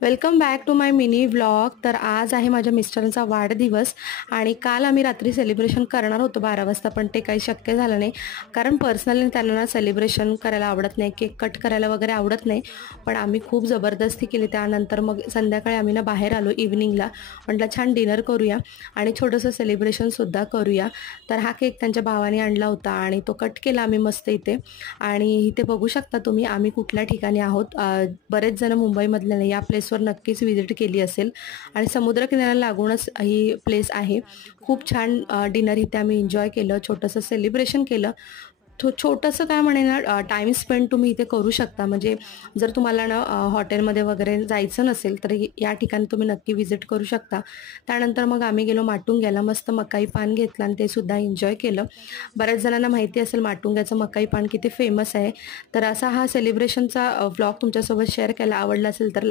Welcome back to my mini vlog. तर आज आहे माझ्या मिस्टरांचा वाढदिवस आणि काल आम्ही रात्री सेलिब्रेशन करणार होतो 12 वाजता, पण ते काही शक्य झालं नाही. कारण पर्सनली त्यांना ना सेलिब्रेशन करायला आवडत नाही, केक कट करायला वगैरे आवडत नाही. पण आम्ही खूप जबरदस्ती केली. त्यानंतर मग संध्याकाळी आम्ही ना बाहेर आलो इव्हनिंगला. म्हटलं छान डिनर करूया आणि छोटंसं सेलिब्रेशनसुद्धा करूया. तर हा केक त्यांच्या भावाने आणला होता आणि तो कट केला आम्ही मस्त इथे. आणि इथे बघू शकता तुम्ही आम्ही कुठल्या ठिकाणी आहोत. बरेच जण मुंबईमधले या प्लेसवर नक्कीच व्हिजिट केली असेल आणि समुद्रकिनाऱ्याला लागूनच ही प्लेस आहे. खूप छान डिनर इथे आम्ही एन्जॉय केलं, छोटंसं सेलिब्रेशन केलं. छोटंसं काय म्हणेन ना, टाईम स्पेंड तुम्ही इथे करू शकता. म्हणजे जर तुम्हाला ना हॉटेलमध्ये वगैरे जायचं नसेल तर या ठिकाणी तुम्ही नक्की व्हिजिट करू शकता. त्यानंतर मग आम्ही गेलो माटुंग्याला. मस्त मकाई पान घेतलं आणि ते सुद्धा एन्जॉय केलं. बऱ्याच जणांना माहिती असेल माटुंग्याचं मकाई पान किती फेमस आहे. तर असा हा सेलिब्रेशनचा व्लॉग तुमच्यासोबत शेअर केला. आवडला असेल तर